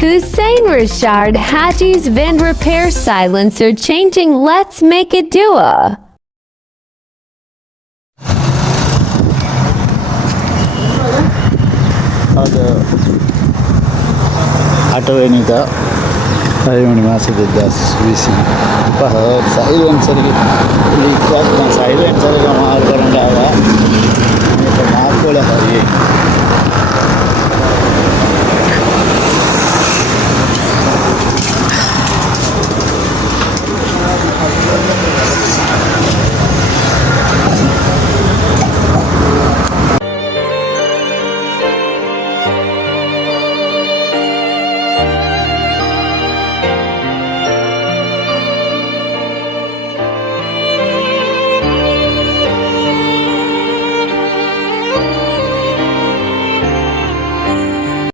Hussain Rashard Haji's van repair silencer changing. Let's make it do a. هذا आठवेणीचा हरिमणी मासिक 2020 पहा silencer silencer मार्ग